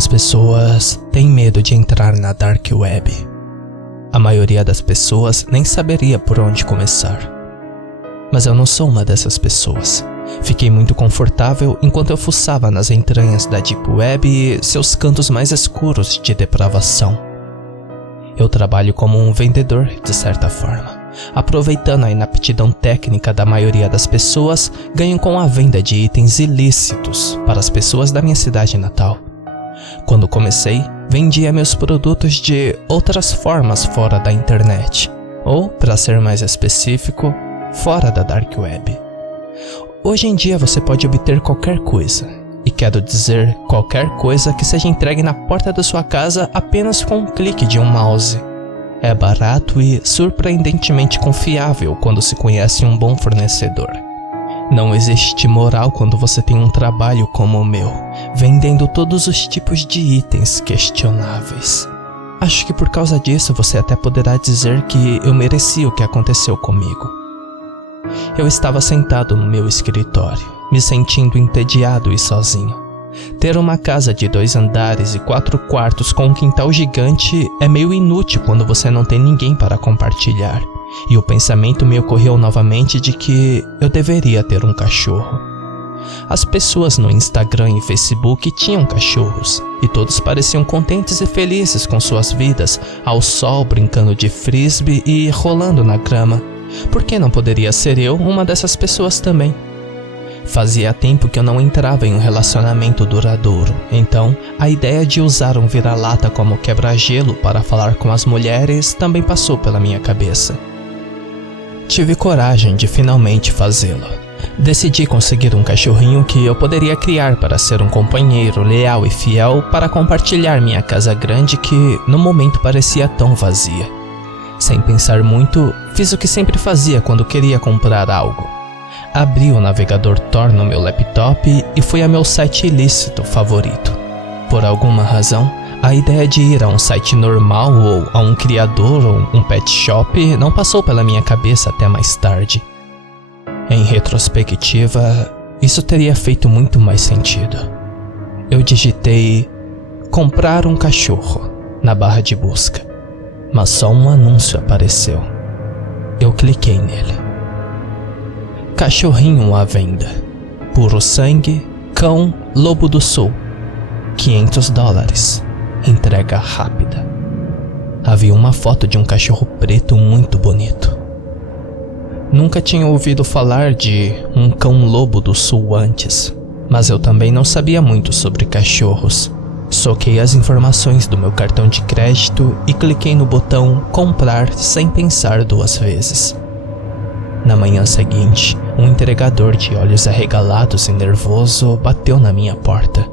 Algumas pessoas têm medo de entrar na Dark Web. A maioria das pessoas nem saberia por onde começar. Mas eu não sou uma dessas pessoas. Fiquei muito confortável enquanto eu fuçava nas entranhas da Deep Web e seus cantos mais escuros de depravação. Eu trabalho como um vendedor, de certa forma. Aproveitando a inaptidão técnica da maioria das pessoas, ganho com a venda de itens ilícitos para as pessoas da minha cidade natal. Quando comecei, vendia meus produtos de outras formas fora da internet, ou, para ser mais específico, fora da Dark Web. Hoje em dia você pode obter qualquer coisa, e quero dizer qualquer coisa que seja entregue na porta da sua casa apenas com um clique de um mouse. É barato e surpreendentemente confiável quando se conhece um bom fornecedor. Não existe moral quando você tem um trabalho como o meu, vendendo todos os tipos de itens questionáveis. Acho que por causa disso você até poderá dizer que eu mereci o que aconteceu comigo. Eu estava sentado no meu escritório, me sentindo entediado e sozinho. Ter uma casa de 2 andares e 4 quartos com um quintal gigante é meio inútil quando você não tem ninguém para compartilhar. E o pensamento me ocorreu novamente de que eu deveria ter um cachorro. As pessoas no Instagram e Facebook tinham cachorros, e todos pareciam contentes e felizes com suas vidas, ao sol, brincando de frisbee e rolando na grama. Por que não poderia ser eu uma dessas pessoas também? Fazia tempo que eu não entrava em um relacionamento duradouro, então a ideia de usar um vira-lata como quebra-gelo para falar com as mulheres também passou pela minha cabeça. Tive coragem de finalmente fazê-lo. Decidi conseguir um cachorrinho que eu poderia criar para ser um companheiro leal e fiel para compartilhar minha casa grande que no momento parecia tão vazia. Sem pensar muito, fiz o que sempre fazia quando queria comprar algo. Abri o navegador Tor no meu laptop e fui a meu site ilícito favorito. Por alguma razão, a ideia de ir a um site normal ou a um criador ou um pet shop não passou pela minha cabeça até mais tarde. Em retrospectiva, isso teria feito muito mais sentido. Eu digitei "comprar um cachorro" na barra de busca, mas só um anúncio apareceu. Eu cliquei nele. Cachorrinho à venda. Puro sangue, cão, lobo do sul. $500. Entrega rápida. Havia uma foto de um cachorro preto muito bonito. Nunca tinha ouvido falar de um cão lobo do sul antes, mas eu também não sabia muito sobre cachorros. Soquei as informações do meu cartão de crédito e cliquei no botão comprar sem pensar 2 vezes. Na manhã seguinte, um entregador de olhos arregalados e nervoso bateu na minha porta.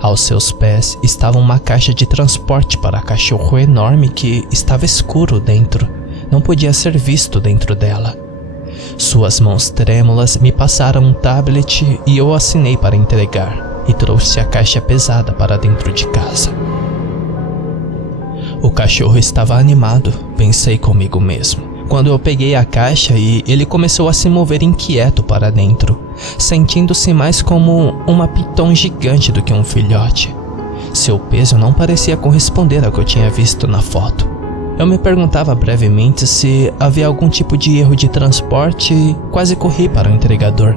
Aos seus pés estava uma caixa de transporte para cachorro enorme que estava escuro dentro, não podia ser visto dentro dela. Suas mãos trêmulas me passaram um tablet e eu assinei para entregar, e trouxe a caixa pesada para dentro de casa. O cachorro estava animado, pensei comigo mesmo, quando eu peguei a caixa e ele começou a se mover inquieto para dentro, sentindo-se mais como uma piton gigante do que um filhote. Seu peso não parecia corresponder ao que eu tinha visto na foto. Eu me perguntava brevemente se havia algum tipo de erro de transporte e quase corri para o entregador.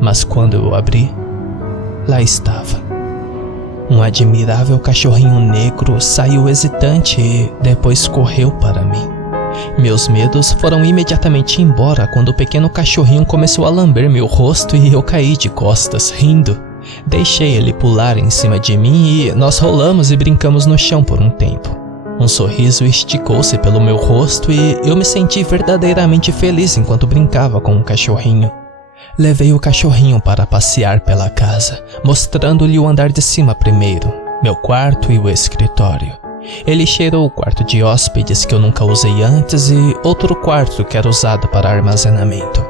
Mas quando eu abri, lá estava. Um admirável cachorrinho negro saiu hesitante e depois correu para mim. Meus medos foram imediatamente embora quando o pequeno cachorrinho começou a lamber meu rosto e eu caí de costas, rindo. Deixei ele pular em cima de mim e nós rolamos e brincamos no chão por um tempo. Um sorriso esticou-se pelo meu rosto e eu me senti verdadeiramente feliz enquanto brincava com o cachorrinho. Levei o cachorrinho para passear pela casa, mostrando-lhe o andar de cima primeiro, meu quarto e o escritório. Ele cheirou o quarto de hóspedes que eu nunca usei antes e outro quarto que era usado para armazenamento.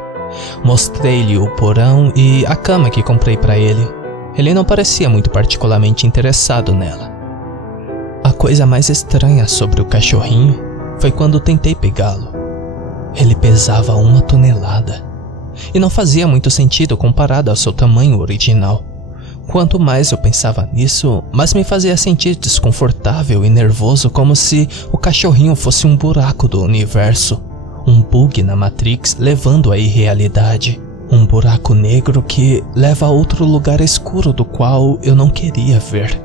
Mostrei-lhe o porão e a cama que comprei para ele. Ele não parecia muito particularmente interessado nela. A coisa mais estranha sobre o cachorrinho foi quando tentei pegá-lo. Ele pesava 1 tonelada. E não fazia muito sentido comparado ao seu tamanho original. Quanto mais eu pensava nisso, mais me fazia sentir desconfortável e nervoso, como se o cachorrinho fosse um buraco do universo, um bug na Matrix levando à irrealidade, um buraco negro que leva a outro lugar escuro do qual eu não queria ver.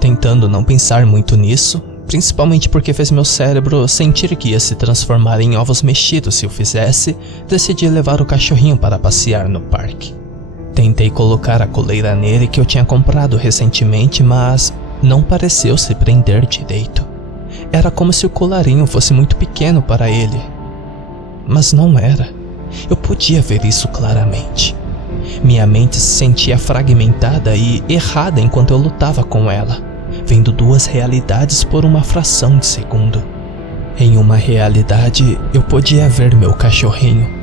Tentando não pensar muito nisso, principalmente porque fez meu cérebro sentir que ia se transformar em ovos mexidos se o fizesse, decidi levar o cachorrinho para passear no parque. Tentei colocar a coleira nele que eu tinha comprado recentemente, mas não pareceu se prender direito. Era como se o colarinho fosse muito pequeno para ele. Mas não era. Eu podia ver isso claramente. Minha mente se sentia fragmentada e errada enquanto eu lutava com ela, vendo duas realidades por uma fração de segundo. Em uma realidade, eu podia ver meu cachorrinho.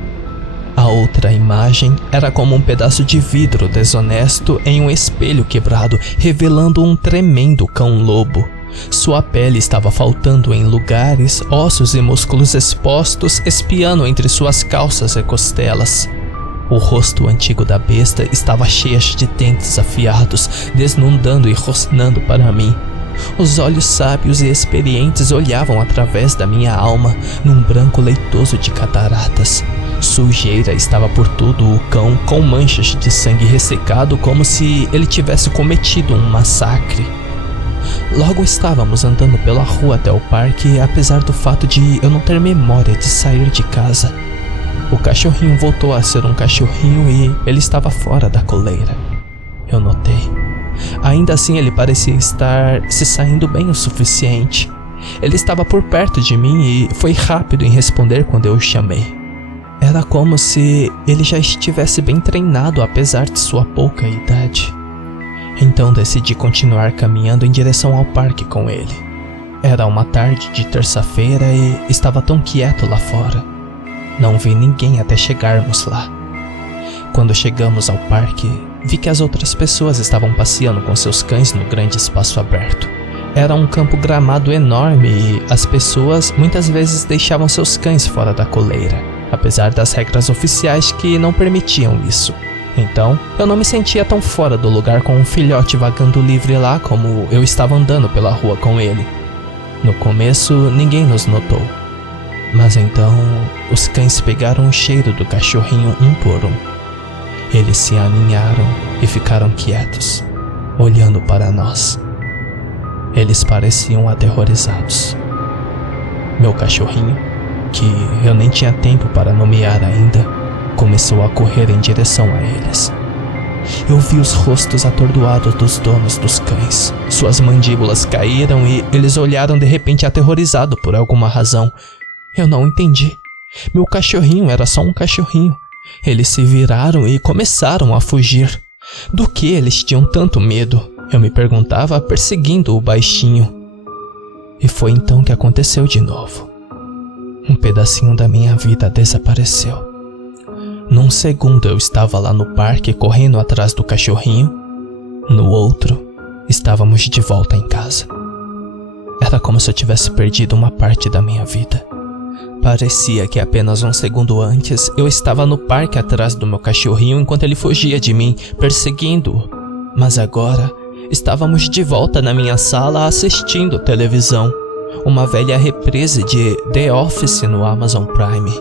A outra imagem era como um pedaço de vidro desonesto em um espelho quebrado, revelando um tremendo cão-lobo. Sua pele estava faltando em lugares, ossos e músculos expostos, espiando entre suas calças e costelas. O rosto antigo da besta estava cheio de dentes afiados, desnudando e rosnando para mim. Os olhos sábios e experientes olhavam através da minha alma, num branco leitoso de cataratas. Sujeira estava por todo o cão, com manchas de sangue ressecado, como se ele tivesse cometido um massacre. Logo estávamos andando pela rua até o parque, apesar do fato de eu não ter memória de sair de casa. O cachorrinho voltou a ser um cachorrinho e ele estava fora da coleira. Eu notei. Ainda assim, ele parecia estar se saindo bem o suficiente. Ele estava por perto de mim e foi rápido em responder quando eu o chamei. Era como se ele já estivesse bem treinado apesar de sua pouca idade. Então decidi continuar caminhando em direção ao parque com ele. Era uma tarde de terça-feira e estava tão quieto lá fora. Não vi ninguém até chegarmos lá. Quando chegamos ao parque, vi que as outras pessoas estavam passeando com seus cães no grande espaço aberto. Era um campo gramado enorme e as pessoas muitas vezes deixavam seus cães fora da coleira, apesar das regras oficiais que não permitiam isso. Então, eu não me sentia tão fora do lugar com um filhote vagando livre lá como eu estava andando pela rua com ele. No começo, ninguém nos notou. Mas então, os cães pegaram o cheiro do cachorrinho um por um. Eles se aninharam e ficaram quietos, olhando para nós. Eles pareciam aterrorizados. Meu cachorrinho, que eu nem tinha tempo para nomear ainda, começou a correr em direção a eles. Eu vi os rostos atordoados dos donos dos cães. Suas mandíbulas caíram e eles olharam de repente aterrorizados por alguma razão. Eu não entendi. Meu cachorrinho era só um cachorrinho. Eles se viraram e começaram a fugir. Do que eles tinham tanto medo? Eu me perguntava, perseguindo o baixinho. E foi então que aconteceu de novo. Um pedacinho da minha vida desapareceu. Num segundo eu estava lá no parque correndo atrás do cachorrinho. No outro, estávamos de volta em casa. Era como se eu tivesse perdido uma parte da minha vida. Parecia que apenas um segundo antes eu estava no parque atrás do meu cachorrinho enquanto ele fugia de mim, perseguindo-o. Mas agora, estávamos de volta na minha sala assistindo televisão. Uma velha reprise de The Office no Amazon Prime.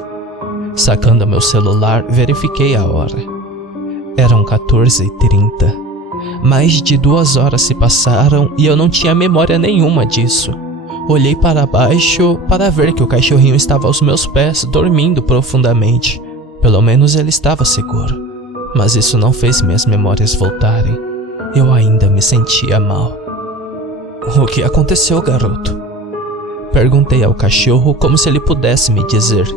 Sacando meu celular, verifiquei a hora. Eram 14h30. Mais de 2 horas se passaram e eu não tinha memória nenhuma disso. Olhei para baixo para ver que o cachorrinho estava aos meus pés, dormindo profundamente. Pelo menos ele estava seguro. Mas isso não fez minhas memórias voltarem. Eu ainda me sentia mal. O que aconteceu, garoto? Perguntei ao cachorro como se ele pudesse me dizer.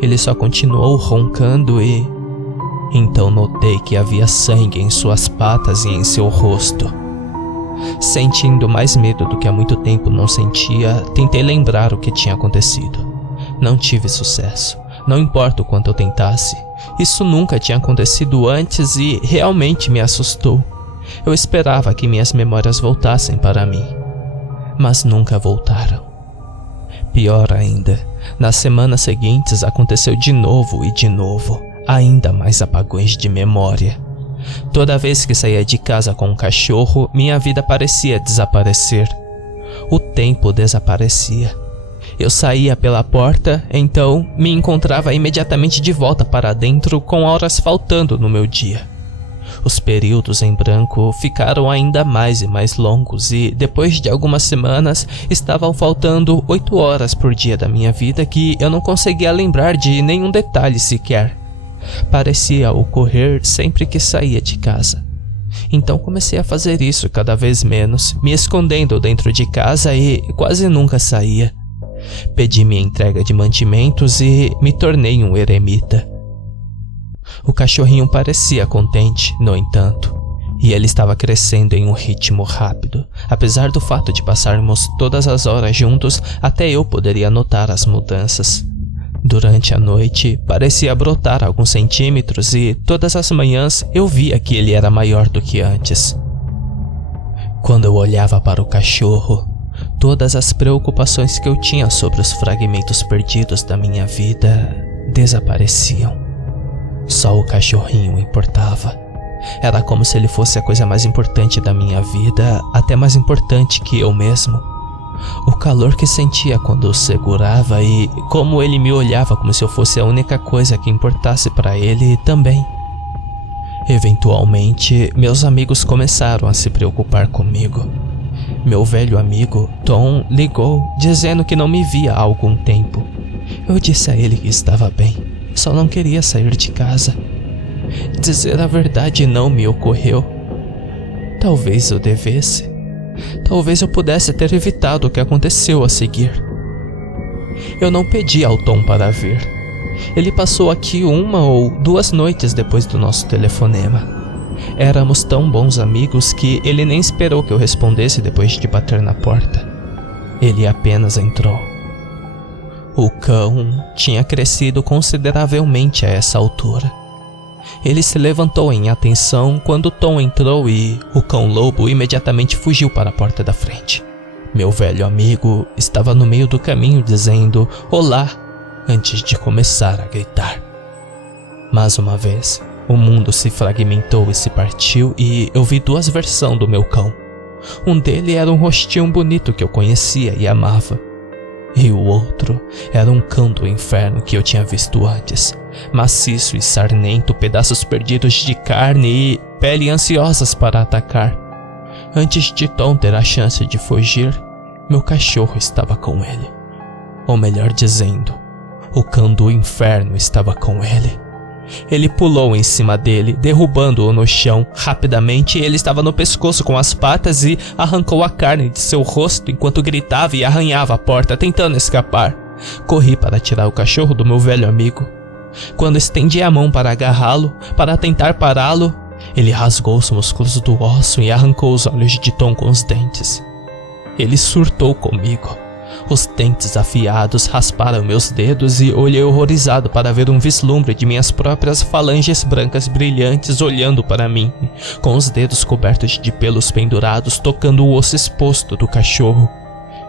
Ele só continuou roncando e... Então notei que havia sangue em suas patas e em seu rosto. Sentindo mais medo do que há muito tempo não sentia, tentei lembrar o que tinha acontecido. Não tive sucesso. Não importa o quanto eu tentasse. Isso nunca tinha acontecido antes e realmente me assustou. Eu esperava que minhas memórias voltassem para mim. Mas nunca voltaram. Pior ainda, nas semanas seguintes aconteceu de novo e de novo, ainda mais apagões de memória. Toda vez que saía de casa com um cachorro, minha vida parecia desaparecer. O tempo desaparecia. Eu saía pela porta, então me encontrava imediatamente de volta para dentro com horas faltando no meu dia. Os períodos em branco ficaram ainda mais e mais longos e, depois de algumas semanas, estavam faltando 8 horas por dia da minha vida que eu não conseguia lembrar de nenhum detalhe sequer. Parecia ocorrer sempre que saía de casa. Então comecei a fazer isso cada vez menos, me escondendo dentro de casa e quase nunca saía. Pedi minha entrega de mantimentos e me tornei um eremita. O cachorrinho parecia contente, no entanto, e ele estava crescendo em um ritmo rápido. Apesar do fato de passarmos todas as horas juntos, até eu poderia notar as mudanças. Durante a noite, parecia brotar alguns centímetros e todas as manhãs eu via que ele era maior do que antes. Quando eu olhava para o cachorro, todas as preocupações que eu tinha sobre os fragmentos perdidos da minha vida desapareciam. Só o cachorrinho importava. Era como se ele fosse a coisa mais importante da minha vida, até mais importante que eu mesmo. O calor que sentia quando o segurava e como ele me olhava como se eu fosse a única coisa que importasse para ele também. Eventualmente, meus amigos começaram a se preocupar comigo. Meu velho amigo, Tom, ligou, dizendo que não me via há algum tempo. Eu disse a ele que estava bem, só não queria sair de casa. Dizer a verdade não me ocorreu. Talvez eu devesse. Talvez eu pudesse ter evitado o que aconteceu a seguir. Eu não pedi ao Tom para vir. Ele passou aqui 1 ou 2 noites depois do nosso telefonema. Éramos tão bons amigos que ele nem esperou que eu respondesse depois de bater na porta. Ele apenas entrou. O cão tinha crescido consideravelmente a essa altura. Ele se levantou em atenção quando Tom entrou e o cão-lobo imediatamente fugiu para a porta da frente. Meu velho amigo estava no meio do caminho dizendo "Olá" antes de começar a gritar. Mais uma vez, o mundo se fragmentou e se partiu e eu vi 2 versões do meu cão. Um dele era um rostinho bonito que eu conhecia e amava. E o outro era um cão do inferno que eu tinha visto antes, maciço e sarnento, pedaços perdidos de carne e pele ansiosas para atacar. Antes de Tom ter a chance de fugir, meu cachorro estava com ele. Ou melhor dizendo, o cão do inferno estava com ele. Ele pulou em cima dele, derrubando-o no chão. Rapidamente, ele estava no pescoço com as patas e arrancou a carne de seu rosto enquanto gritava e arranhava a porta, tentando escapar. Corri para tirar o cachorro do meu velho amigo. Quando estendi a mão para agarrá-lo, para tentar pará-lo, ele rasgou os músculos do osso e arrancou os olhos de Tom com os dentes. Ele surtou comigo. Os dentes afiados rasparam meus dedos e olhei horrorizado para ver um vislumbre de minhas próprias falanges brancas brilhantes olhando para mim, com os dedos cobertos de pelos pendurados tocando o osso exposto do cachorro.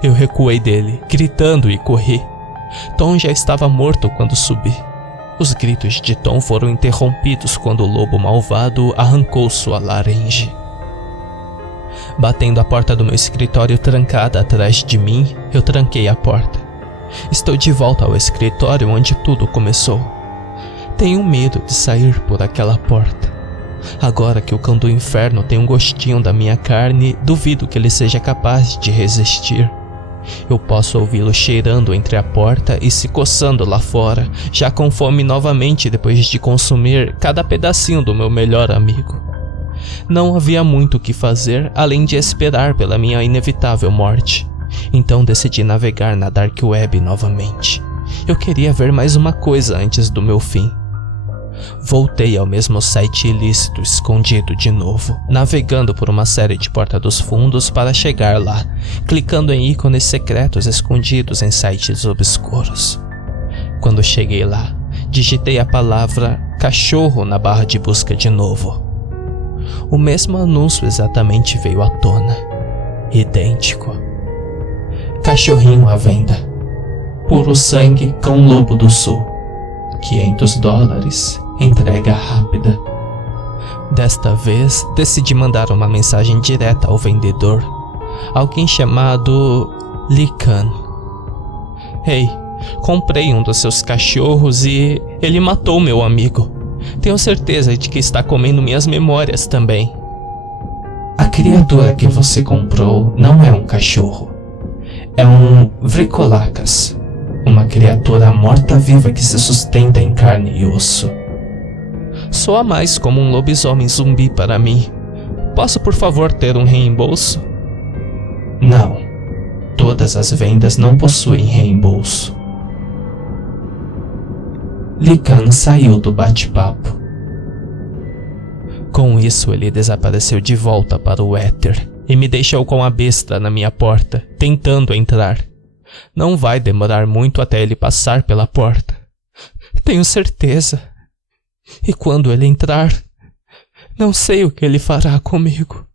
Eu recuei dele, gritando e corri. Tom já estava morto quando subi. Os gritos de Tom foram interrompidos quando o lobo malvado arrancou sua laringe. Batendo a porta do meu escritório trancada atrás de mim, eu tranquei a porta. Estou de volta ao escritório onde tudo começou. Tenho medo de sair por aquela porta. Agora que o cão do inferno tem um gostinho da minha carne, duvido que ele seja capaz de resistir. Eu posso ouvi-lo cheirando entre a porta e se coçando lá fora, já com fome novamente depois de consumir cada pedacinho do meu melhor amigo. Não havia muito o que fazer além de esperar pela minha inevitável morte. Então decidi navegar na Dark Web novamente. Eu queria ver mais uma coisa antes do meu fim. Voltei ao mesmo site ilícito escondido de novo, navegando por uma série de porta dos fundos para chegar lá, clicando em ícones secretos escondidos em sites obscuros. Quando cheguei lá, digitei a palavra cachorro na barra de busca de novo. O mesmo anúncio exatamente veio à tona. Idêntico. Cachorrinho à venda. Puro sangue cão lobo do sul. $500. Entrega rápida. Desta vez, decidi mandar uma mensagem direta ao vendedor, alguém chamado Likan. Ei, comprei um dos seus cachorros e ele matou meu amigo. Tenho certeza de que está comendo minhas memórias também. A criatura que você comprou não é um cachorro. É um Vricolakas, uma criatura morta-viva que se sustenta em carne e osso. Soa mais como um lobisomem zumbi para mim. Posso, por favor, ter um reembolso? Não. Todas as vendas não possuem reembolso. Likan saiu do bate-papo. Com isso, ele desapareceu de volta para o éter e me deixou com a besta na minha porta, tentando entrar. Não vai demorar muito até ele passar pela porta. Tenho certeza. E quando ele entrar, não sei o que ele fará comigo.